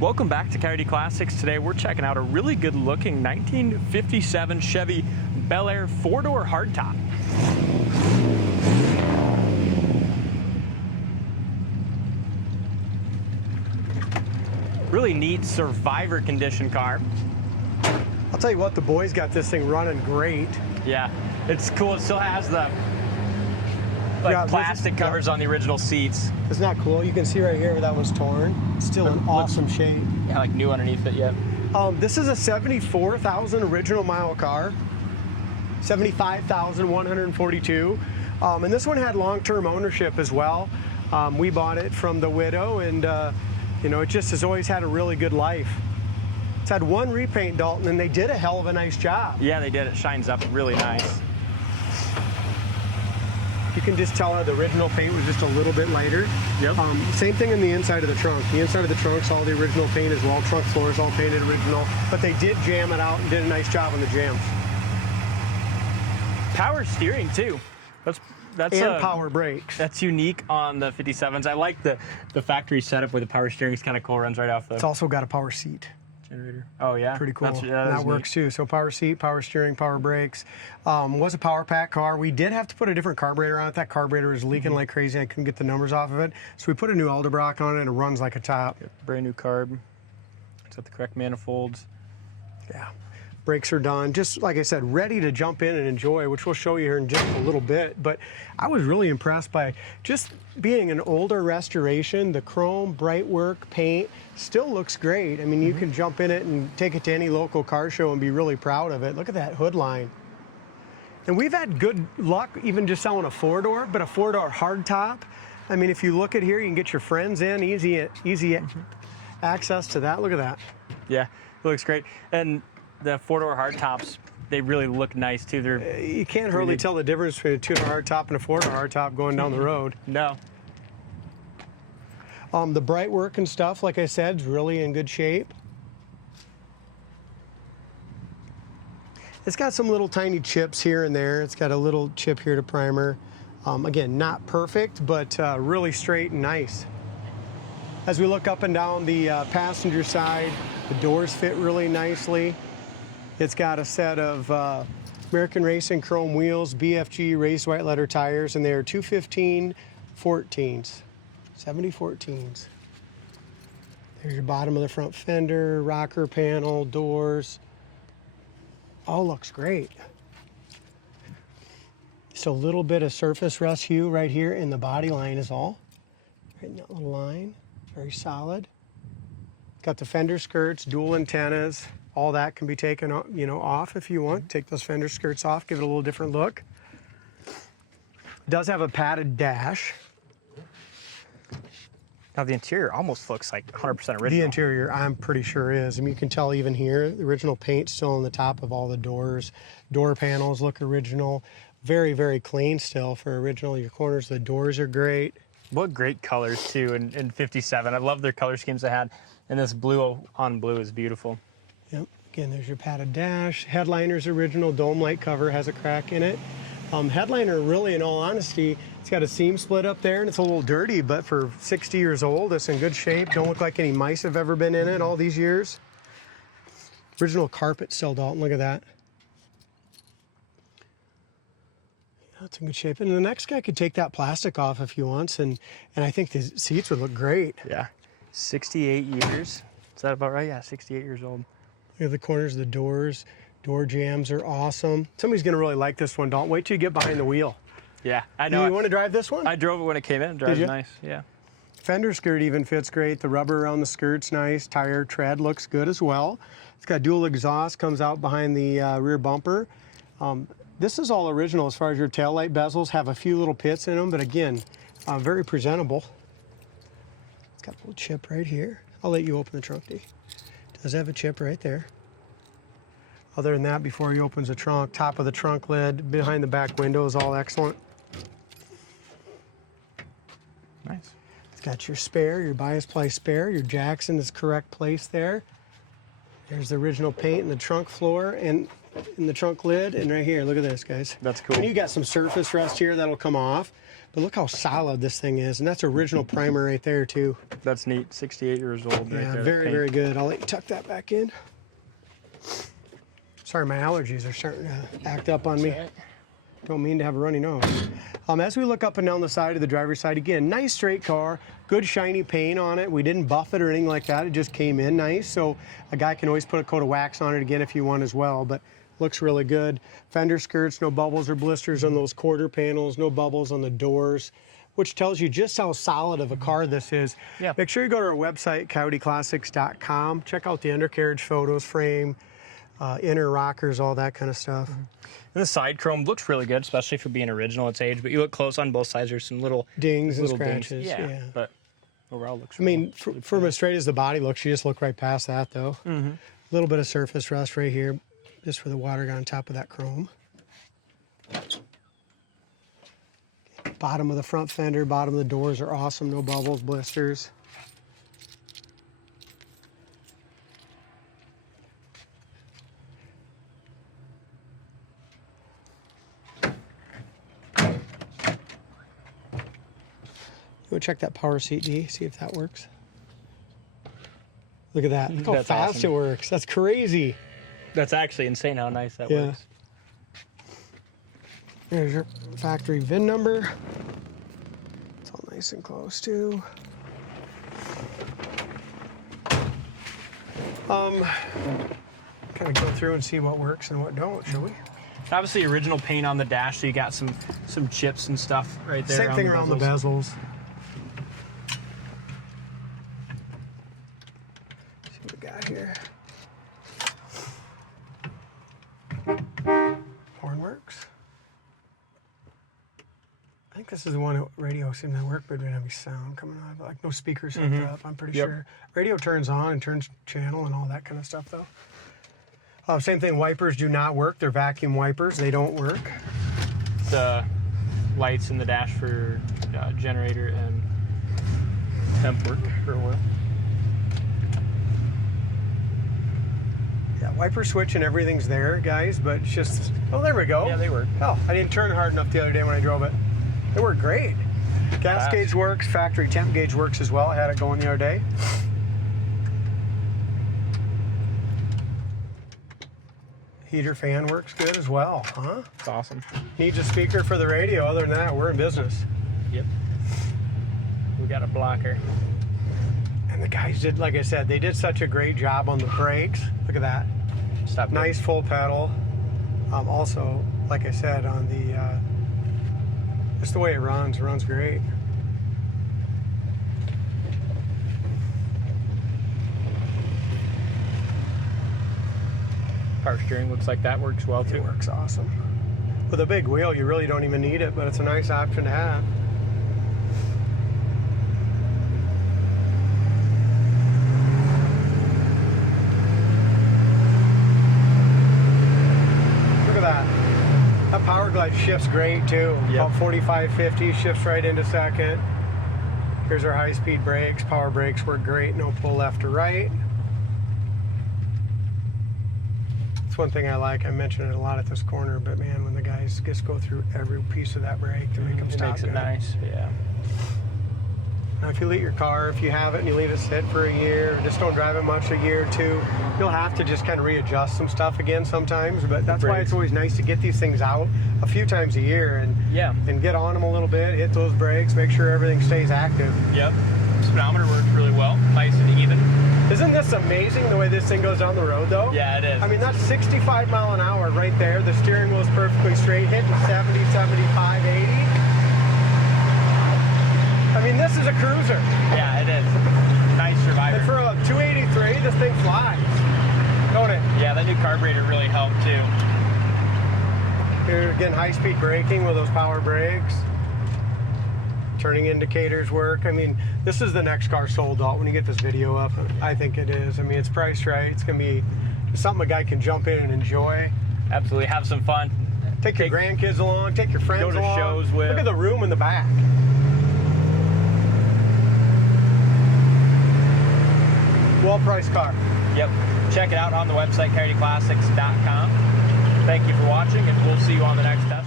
Welcome back to Coyote Classics. Today we're checking out a really good looking 1957 Chevy Bel-Air 4-door hardtop. Really neat survivor condition car. I'll tell you what, the boys got this thing running great. Yeah, it's cool. It still has the plastic covers on the original seats. Isn't that cool? You can see right here where that was torn. It's still in awesome shape. Yeah, like new underneath it, yeah. This is a 74,000 original mile car. 75,142. And this one had long-term ownership as well. We bought it from the widow, and you know, it just has always had a really good life. It's had one repaint, Dalton, and they did a hell of a nice job. Yeah, they did. It shines up really nice. You can just tell how the original paint was just a little bit lighter. Yep. Same thing in the inside of the trunk. The inside of the trunk's all the original paint as well. Trunk floor's all painted original, but they did jam it out and did a nice job on the jams. Power steering too. That's and power brakes. That's unique on the 57s. I like the factory setup where the power steering is kind of cool. Runs right off the. It's also got a power seat. Generator. Oh yeah, pretty cool. That works too. So power seat, power steering, power brakes. Was a power pack car. We did have to put a different carburetor on it. That carburetor was leaking like crazy. I couldn't get the numbers off of it, so we put a new Alderbrock on it, and it runs like a top. Yep, brand new carb. It's got the correct manifolds. Yeah. Brakes are done, just like I said, ready to jump in and enjoy, which we'll show you here in just a little bit. But I was really impressed by just being an older restoration. The chrome, bright work, paint still looks great. I mean, you can jump in it and take it to any local car show and be really proud of it. Look at that hood line. And we've had good luck even just selling a 4-door, but a 4-door hardtop. I mean, if you look at here, you can get your friends in, easy access to that. Look at that. Yeah, it looks great. And the 4-door hardtops, they really look nice too. They're you can't hardly tell the difference between a 2-door hardtop and a 4-door hardtop going down the road. No. The bright work and stuff, like I said, is really in good shape. It's got some little tiny chips here and there. It's got a little chip here to primer. Again, not perfect, but really straight and nice. As we look up and down the passenger side, the doors fit really nicely. It's got a set of American Racing chrome wheels, BFG raised white letter tires, and they're 215 14s, 70 14s. There's your bottom of the front fender, rocker panel, doors. All looks great. Just a little bit of surface rust hue right here in the body line is all. Right in that little line, very solid. Got the Fender Skirts, dual antennas. All that can be taken, you know, off if you want. Take those Fender Skirts off, give it a little different look. It does have a padded dash. Now the interior almost looks like 100% original. The interior, I'm pretty sure is. I mean, you can tell even here, the original paint's still on the top of all the doors. Door panels look original. Very, very clean still for original. Your corners, the doors are great. What great colors too in 57. I love their color schemes they had. And this blue on blue is beautiful. Yep, again, there's your padded dash. Headliner's original, dome light cover has a crack in it. Headliner, really, in all honesty, it's got a seam split up there and it's a little dirty, but for 60 years old, it's in good shape. Don't look like any mice have ever been in it all these years. Original carpet still, Dalton, look at that. That's in good shape. And the next guy could take that plastic off if he wants, and I think the seats would look great. Yeah, 68 years. Is that about right? Yeah, 68 years old. Look at the corners of the doors. Door jams are awesome. Somebody's gonna really like this one. Don't wait till you get behind the wheel. Yeah, I know. You want to drive this one? I drove it when it came in. It drives nice, yeah. Fender skirt even fits great. The rubber around the skirt's nice. Tire tread looks good as well. It's got dual exhaust, comes out behind the rear bumper. This is all original as far as your taillight bezels. Have a few little pits in them, but again, very presentable. It's got a little chip right here. I'll let you open the trunk, D. Does have a chip right there. Other than that, before he opens the trunk, top of the trunk lid, behind the back window is all excellent. Nice. It's got your spare, your bias ply spare, your Jackson is correct place there. There's the original paint in the trunk floor and in the trunk lid, and right here, look at this, guys. That's cool. And you got some surface rust here that'll come off, But look how solid this thing is, and that's original primer right there too. That's neat. 68 years old. Yeah, right there, very, paint. very good. I'll let you tuck that back in. Sorry, my allergies are starting to act up on me. Right. Don't mean to have a runny nose. As we look up and down the side of the driver's side, again, nice straight car, good shiny paint on it. We didn't buff it or anything like that. It just came in nice. So a guy can always put a coat of wax on it again if you want as well, but looks really good. Fender skirts, no bubbles or blisters on those quarter panels, no bubbles on the doors, which tells you just how solid of a car this is. Yeah. Make sure you go to our website, coyoteclassics.com. Check out the undercarriage photos, frame, inner rockers, all that kind of stuff. And the side chrome looks really good, especially for being original its age. But you look close on both sides, there's some little Dings and little scratches. Yeah, but overall looks. I mean, from as straight as the body looks, you just look right past that, though. A little bit of surface rust right here, just for the water got on top of that chrome. Bottom of the front fender, bottom of the doors are awesome. No bubbles, blisters. Go check that power seat, D, see if that works. Look at that. Look how That's fast awesome. it works. That's crazy. That's actually insane how nice that Yeah. works. There's your factory VIN number. It's all nice and close too. Kind of go through and see what works and what don't, shall we? Obviously, original paint on the dash, so you got some chips and stuff right there. Same thing around the bezels. See what we got here. Horn works. I think this is the one that radio seemed to work, but didn't have any sound coming out of it. Like no speakers hooked up, I'm pretty sure. Radio turns on and turns channel and all that kind of stuff, though. Same thing, wipers do not work. They're vacuum wipers. They don't work. The lights in the dash for generator and temp work for oil. Yeah, wiper switch and everything's there, guys, but it's just, oh, there we go. Yeah, they work. Oh, I didn't turn hard enough the other day when I drove it. It worked great. Gas Fast. gauge works, factory temp gauge works as well. I had it going the other day. Heater fan works good as well, huh? It's awesome. Needs a speaker for the radio. Other than that, we're in business. Yep. We got a blocker. And the guys did, like I said, they did such a great job on the brakes. Look at that. Stop. Nice full pedal. Also, like I said, on the, just the way it runs great. Power steering looks like that works well It too. works awesome. With a big wheel, you really don't even need it, but it's a nice option to have. Look at that. That power glide shifts great too. About 45, 50, shifts right into second. Here's our high-speed brakes. Power brakes work great. No pull left or right. One thing I like, I mentioned it a lot at this corner, but man, when the guys just go through every piece of that brake to make them It stop makes it good. nice. Yeah. Now, if you leave your car, if you have it and you leave it sit for a year, or just don't drive it much, a year or two, you'll have to just kind of readjust some stuff again sometimes. But that's why it's always nice to get these things out a few times a year and get on them a little bit, hit those brakes, make sure everything stays active. Yep. Speedometer works really well, nice and even. Isn't this amazing the way this thing goes down the road, though? Yeah, it is. I mean, that's 65 mile an hour right there. The steering wheel is perfectly straight, hitting 70, 75, 80. I mean, this is a cruiser. Yeah, it is. Nice survivor. And for a 283, this thing flies, don't it? Yeah, that new carburetor really helped too. Here again, high-speed braking with those power brakes. Turning indicators work. I mean, this is the next car sold out when you get this video up. I think it is. I mean, it's priced right. It's going to be something a guy can jump in and enjoy. Absolutely, have some fun. Take your grandkids along, take your friends go to along. shows with. Look at the room in the back. Well-priced car. Yep. Check it out on the website, coyoteclassics.com. Thank you for watching, and we'll see you on the next time.